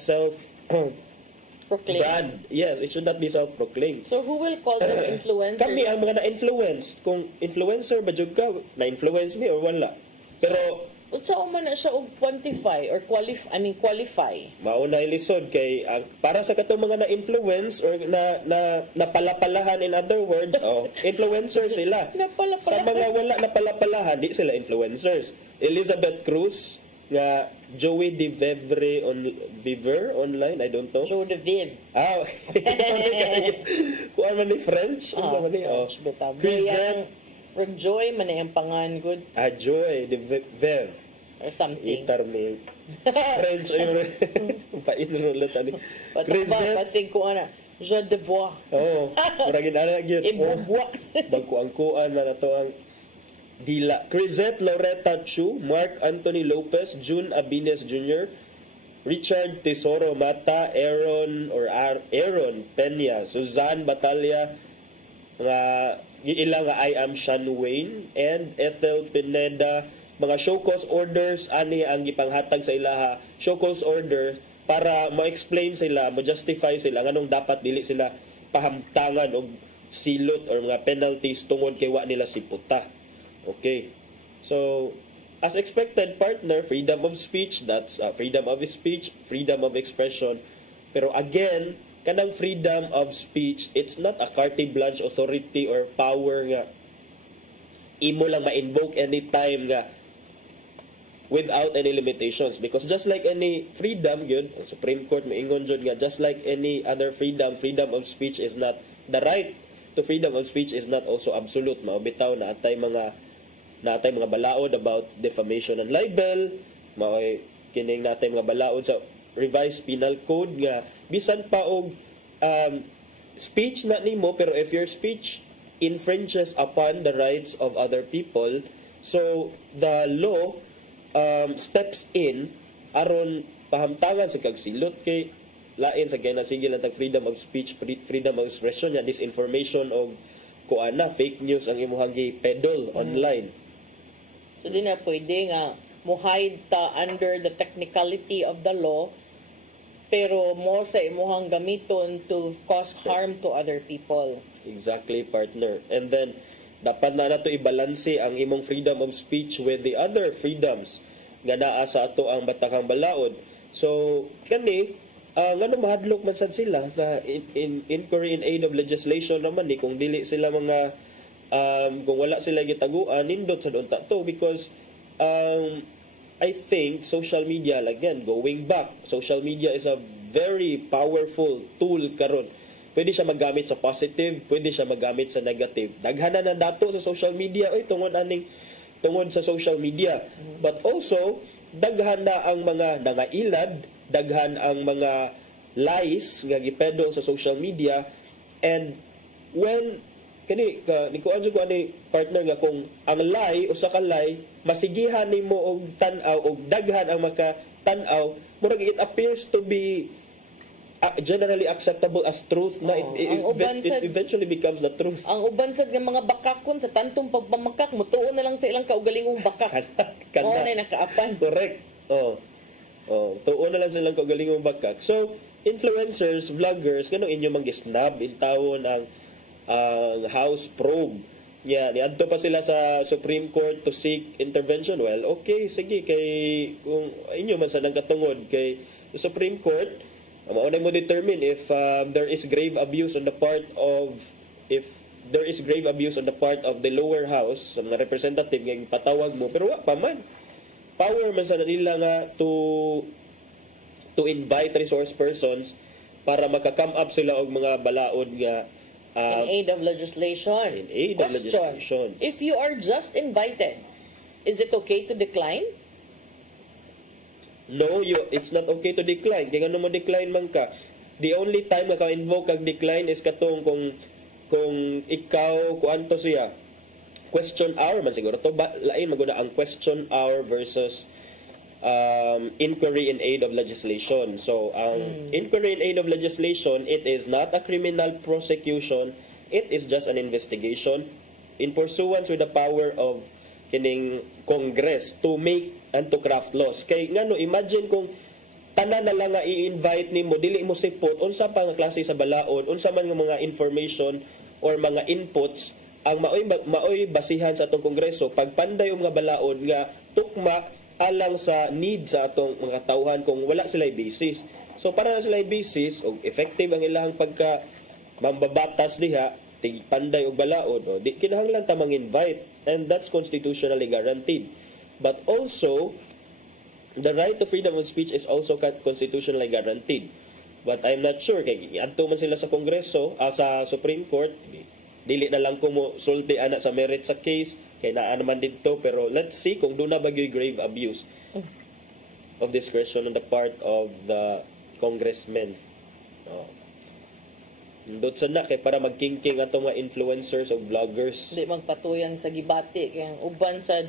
brand. Yes, it should not be self-proclaimed. So who will call them influencers? Kami ang mga na-influence. Kung influencer ba jud ka, na-influence ni or wala. Pero Unsa man na siya og quantify or qualify? Mauna ilisod kay para sa katong mga na-influence or napalapalahan, in other words, influencers sila. Sa mga wala napalapalahan, di sila influencers. Elizabeth Cruz nga Joey de Viver online, I don't know. Joe de Viv. Kuan man ni French? Unsa man ni? Crisette Joy man ang pangan good. Joy de Viv or something. Itar ni French ayun. Painulat ani. Crisette pasig ko ana. Je de bois. Murag ana gyud. Ibubuak. Bagkuan na nato ang dila. Crisette Loretta Chu, Mark Anthony Lopez, June Abines Jr., Richard Tesoro Mata, Aaron Peña, Suzanne Batalya, nga ilang nga I am Sean Wayne, and Ethel Pineda. Mga show cause orders ani ang gipanghatag sa ilaha. Show cause order para ma-explain sila, ma-justify sila nganong dapat dili sila pahamtangan og silot or mga penalties tungod kay wa nila siputa. Okay. So, as expected, partner, freedom of speech, that's freedom of speech, freedom of expression. Pero again, kanang freedom of speech, it's not a carte blanche authority or power nga imo lang ma-invoke anytime nga without any limitations. Because just like any freedom, yun, ang Supreme Court maingon jud nga, just like any other freedom, freedom of speech is not, the right to freedom of speech is not also absolute. Maubitaw na atay mga balaod about defamation and libel, kining natay mga balaod sa revised penal code nga bisan pa og speech na nimo, pero if your speech infringes upon the rights of other people, so the law steps in aron pahamtangan sa kagsilot kay lain sa ginasigil ang freedom of speech, freedom of expression, ya disinformation og kuana fake news ang imuhang gipedol online. So di na pwede nga muhide ta under the technicality of the law, pero more sa imuhang gamiton to cause harm to other people. Exactly, partner. And then dapat na nato ibalanse ang imong freedom of speech with the other freedoms nga naa sa ato ang batakang balaod. So kani ngano mahadlok man sad sila nga in inquiry in aid of legislation naman ni kung dili sila mga kung wala sila gitaguan nindot sa unta to, because I think social media, again, going back, social media is a very powerful tool karon. Pwede siya magamit sa positive, pwede siya magamit sa negative. Daghanan na dato sa social media tungod sa social media. But also daghan na ang mga nangailad, daghan ang mga lies nga gipedol sa social media, and when nikuan ko ani partner nga kung ang lie o sa kalay masigihan nimo og tan-aw og daghan ang makatan-aw, murag it appears to be generally acceptable as truth na it eventually becomes the truth. Ang uban sad nga mga bakakon sa tantong pagpamakak mutuon na lang sa ilang kaugalingong bakak. Kana na nakaapan. Correct. Tuon na lang silang kaugalingong bakak. So influencers, vloggers, kanang inyo mag-snab in tawon ang House probe. Niadto pa sila sa Supreme Court to seek intervention. Well, okay, sige, kay kung inyo man sa nagkatungod kay the Supreme Court, maunay mo determine if there is grave abuse on the part of the lower house, sa mga representative nga patawag mo, pero wa pa man. Power man sa nila nga to invite resource persons para maka-come up sila og mga balaod nga in aid of legislation. Question. If you are just invited, is it okay to decline? No, it's not okay to decline. Kaya nga mo decline man ka. The only time ka invoke kag decline is katong kung ikaw kuanto siya. Question hour man siguro to, lain maguna ang question hour versus inquiry in aid of legislation. So, ang inquiry in aid of legislation, it is not a criminal prosecution. It is just an investigation in pursuance with the power of kining Congress to make and to craft laws. Kay ngano, imagine kung tanan na lang nga i-invite nimo, dili mo sipot unsa pa nga klase sa balaod, unsa man nga mga information or mga inputs ang maoy basihan sa atong Kongreso pagpanday og mga balaod nga tukma alang sa need sa atong mga tauhan kung wala sila basis. So para na sila basis og effective ang ilang pagka mambabatas diha tig panday og balaod o di kinahanglan ta mang-invite, and that's constitutionally guaranteed. But also the right to freedom of speech is also constitutionally guaranteed. But I'm not sure kay adto man sila sa Kongreso, sa Supreme Court, dili na lang ko mo sulti ana sa merit sa case kay naa naman dito, pero let's see kung doon na bagyo'y grave abuse of discretion on the part of the congressmen. Indot sa na kay para magkingking ato mga influencers o vloggers. Di magpatuyan sa gibati kay uban sad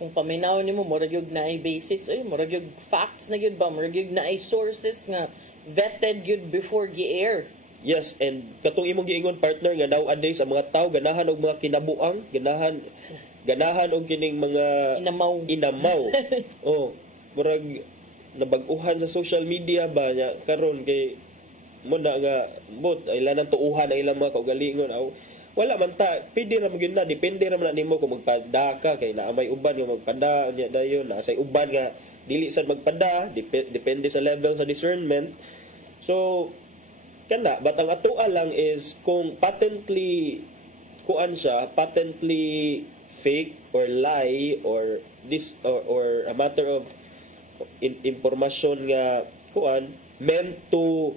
kung paminaw nimo murag yug na ay basis murag yug facts na gyud ba, murag yug na ay sources nga vetted yun before gi-air. Yes, and katong imong giingon partner nga nowadays ang mga tao ganahan og mga kinabuang, ganahan og kining mga inamaw. Murag nabag-uhan sa social media ba nya karon kay mo na nga bot ay lanang tuuhan ang ilang mga kaugalingon. Wala man ta, pwede ra magyud na, depende ra man nimo kung magpada ka kay naamay uban nga magpada nya dayon, nasay uban nga dili sad magpada, depende sa level sa discernment. So kana, but ang atoa lang is kung patently fake or lie or this or a matter of information nga meant to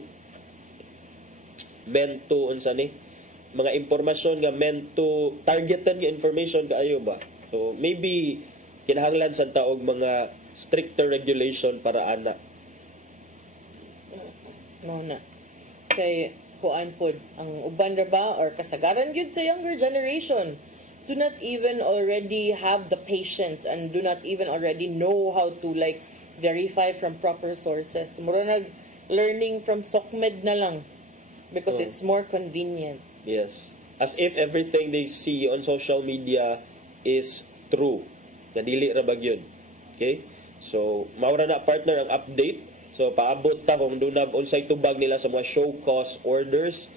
unsa ni mga impormasyon nga meant to targeted nga information kaayo ba. So maybe kinahanglan sa taog mga stricter regulation para ana. No na. Kay kuan pod ang uban ra ba or kasagaran gyud sa younger generation do not even already have the patience and do not even already know how to like verify from proper sources. Mura nag learning from SOCMED na lang because it's more convenient. Yes. As if everything they see on social media is true. Na dili ra bag yun. Okay? So, maura na partner ang update. So, paabot ta kung doon na unsay tubag nila sa mga show cause orders.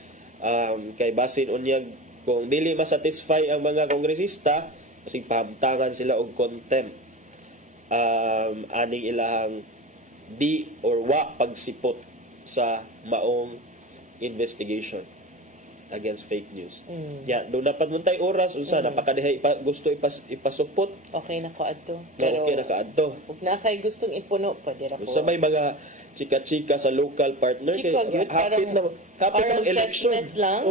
Kay basin unyag kung dili masatisfy ang mga kongresista, kasi pahamtangan sila og contempt. Aning ilahang di or wa pagsipot sa maong investigation against fake news. Doon dapat mo tayo oras unsa napakadihay gusto ipasupot. Okay na ko adto. Pero okay na kaadto. Ug na kay gustong ipuno pa dira po. Unsa may mga chika-chika sa local partner kay hapit na election lang.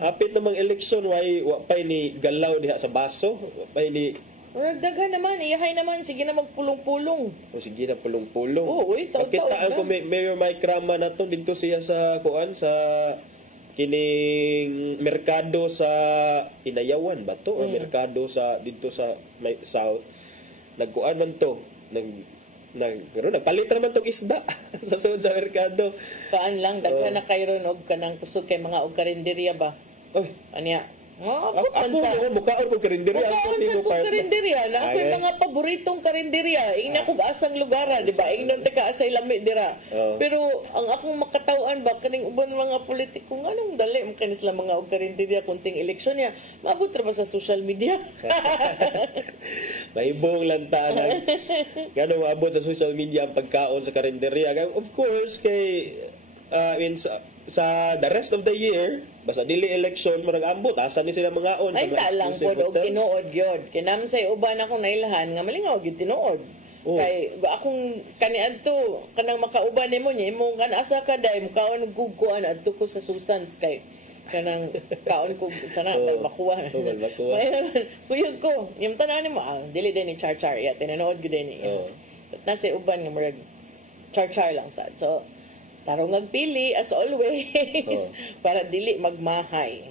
Hapit namang election wa pay ni galaw diha sa baso, wa pay ni daghan naman, iyahay naman, sige na magpulong-pulong. Sige na pulong-pulong. Taon-taon na. Ko Mayor Mike Rama na to, dito siya sa kining merkado sa Inayawan ba to? Or merkado sa dito sa South. Nagkuan man to. Nagpalit naman tong isda sa sunod sa merkado. Kaan lang, daghan na kayo ron og kanang kusog kay mga og karinderya ba? Anya? Ako mukhaon ko karinderya. Mukhaon sa karinderya. Na ako'y mga paboritong karinderya. Ingna ko asang lugara, di ba? Ingnon te ka asay lami dira. Pero ang akong makatawaan ba, kaning uban mga politiko, anong dali mo kanis lang mga karinderya kunting eleksyon niya. Maabot ra ba sa social media? Mahibong lantanan. Gano'ng maabot sa social media ang pagkaon sa karinderya. Of course, kay sa the rest of the year, basta dili election, marang ambot, asan ni sila mga on. Ay, talang po, og tinuod yun. Kinamsay, uban akong nailahan, nga malingaw, yun tinuod. Kay, akong kaniadto, kanang makauban mo niya, imong kanasa ka day, mukaon guguan, adto ko sa Susans, kay, kanang kaon ko, sana, balbakuha. Kuyog ko, yung tanan mo, dili din ni Char-Char, tinanood ko din ni. Nasa uban, nga marag, Char-Char lang sad. So, tarong agpili as always para dili magmahay.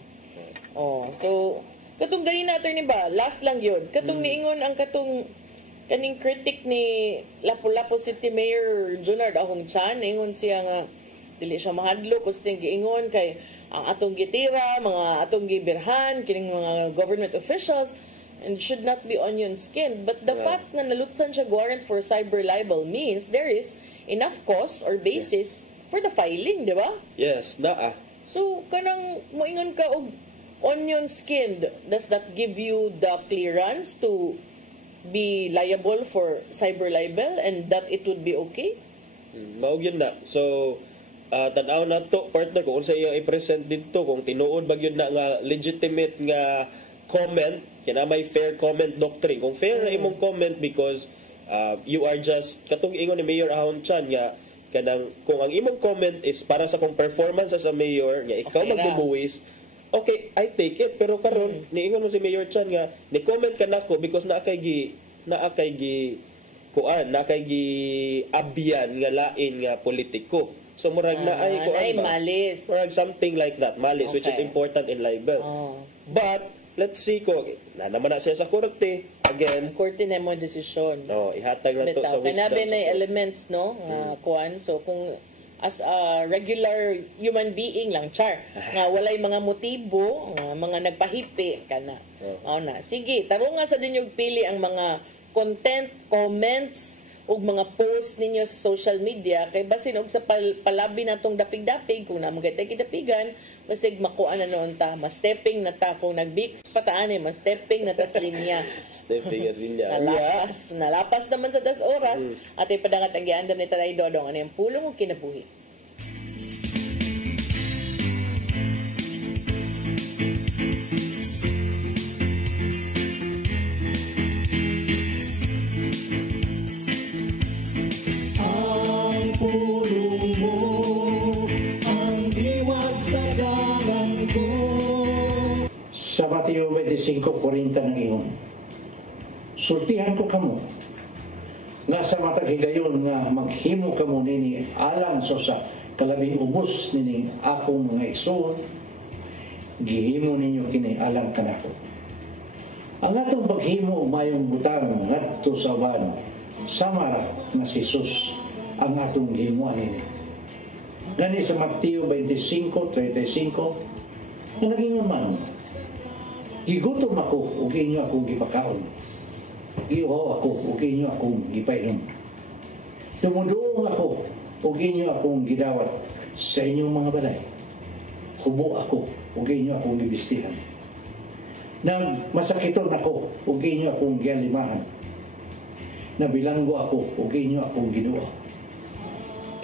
So katong gani natin ni ba last lang yun. Katong niingon ang katong kaning critic ni Lapu-Lapu City Mayor Junard Ahongchan, ingon siya nga dili siya mahadlo kusting giingon kay ang atong gitira, mga atong gibirhan kining mga government officials and should not be onion skinned. But the fact nga nalutsan siya warrant for cyber libel means there is enough cause or basis for the filing, di ba? Yes, naa. So, kanang moingon ka og onion skinned, does that give you the clearance to be liable for cyber libel and that it would be okay? Maog yun na. So, tanaw na to, partner, kung sa iyang i-present dito, kung tinuod ba yun na nga legitimate nga comment, kaya may fair comment doctrine. Kung fair na imong comment because you are just, katong ingon ni Mayor Ahon Chan nga, kanang, kung ang imong comment is para sa kong performance as a mayor, nga ikaw okay magbubuwis, okay, I take it. Pero karon niingon mo si Mayor Chan nga, ni-comment ka nako because naakay gi abyan nga lain nga politiko. So murag na ay malis. Murag something like that, malis, which is important in libel. But let's see ko na naman na siya sa korte again. Korte na mo desisyon. Ihatag na to sa wisdom. Kanabi na elements no kuan, so kung as a regular human being lang nga walay mga motibo, mga nagpahipi kana. Na sige, tarong nga sa dinyog pili ang mga content, comments ug mga post ninyo sa social media kay basin og sa palabi natong dapig-dapig kung namo gaytay kidapigan basig makuan na noon ta, mas stepping na ta kung nagbix pataan mas stepping na ta sa linya. Stepping as linya. Nalapas naman sa 10 oras at ipadangat ang giandam ni Tatay Dodong ano yung pulong ug kinabuhi. Sa Mateo 25:40 ng ingon, sultihan ko kamo nga sa matag higayon nga maghimo kamo nini alang sa kalabing ubos nini akong mga igsoon, gihimo ninyo kini alang kanako. Ang atong paghimo mayong butang ngadto sa ban samara nga si Jesus ang atong himuan nini. Gani sa Mateo 25:35 nga naging man, gigutom ako ug inyo akong gipakaon. Giuhaw ako ug inyo akong gipainom. Tumuduong ako ug inyo akong gidawat sa inyong mga balay. Hubo ako ug inyo akong gibistihan. Nang masakiton ako ug inyo akong gialimahan. Nabilanggo ako ug inyo akong giduwa.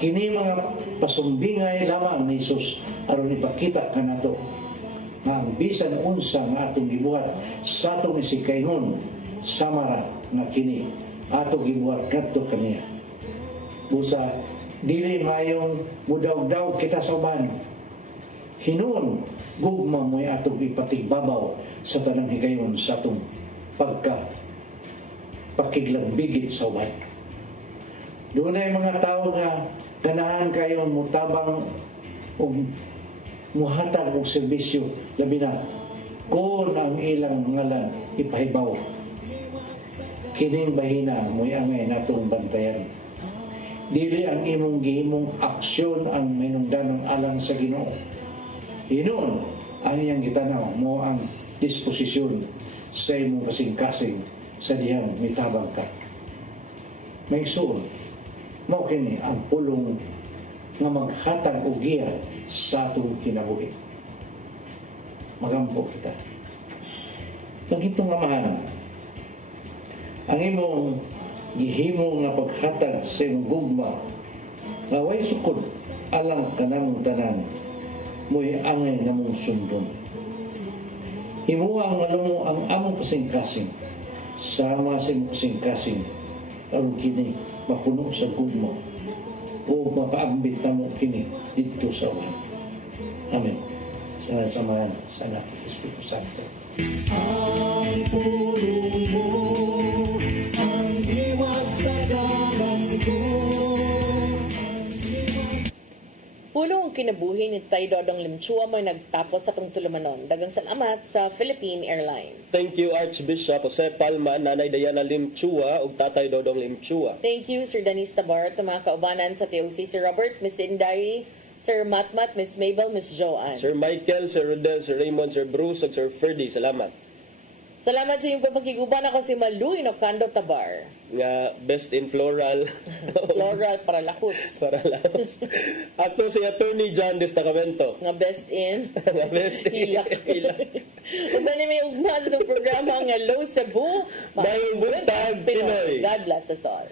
Kini mga pasumbingay lamang ni Jesus aron ipakita kanato nga ang bisan unsa nga atong gibuhat sa atong isikaynon samara nga kini atong gibuhat kadto kaniya. Busa dili mayong mudaw-daw kita sa uban. Hinuon gugma mo'y atong ipatigbabaw sa tanang higayon sa atong pakiglambigit sa uban. Doon ay mga tao nga ganahan kayo mutabang o muhatag og serbisyo labi na kung ang ilang ngalan ipahibaw. Kining bahina mo'y angay natong bantayan. Dili ang imong gihimong aksyon ang minungdanong alang sa Ginoo. Hinuon ang iyang gitanaw mo ang disposisyon sa imong kasing-kasing sa dihang mitabang ka. May suon, mao kini ang pulong nga maghatag og giya sa atong kinabuhi. Magampo kita. Pagitong amahan, ang imong gihimo nga paghatag sa imong gugma nga way sukod alang kanang tanan mo'y angay namong sundon. Himuang malumo ang among kasing-kasing sama sa imong kasing-kasing aron kini mapuno sa gugma o mapaambit na mo kini dito sa uwan. Amen. Sa samahan sa anak ng Espiritu Santo. Ang pulong mo, ang iwag sa dalan ko. Pulong kinabuhi ni Tay Dodong Limchua mo nagtapos sa itong tulumanon. Dagang salamat sa Philippine Airlines. Thank you Archbishop Jose Palma, Nanay Diana Limchua ug Tatay Dodong Limchua. Thank you Sir Danis Tabar, mga kaubanan sa TOC, Sir Robert, Miss Inday, Sir Matmat, Miss Mabel, Miss Joanne. Sir Michael, Sir Rodel, Sir Raymond, Sir Bruce, ug Sir Ferdy. Salamat. Salamat sa inyong pagkiguban. Ako si Malu Inocando Tabar. nga best in floral. Floral para lahos. Para lahos. Ato si Attorney John Destacamento. Nga best in. Nga best in. Hilak. Uba ni may ugma sa programa nga Low Cebu. Mayong buntag, Pinoy. God bless us all.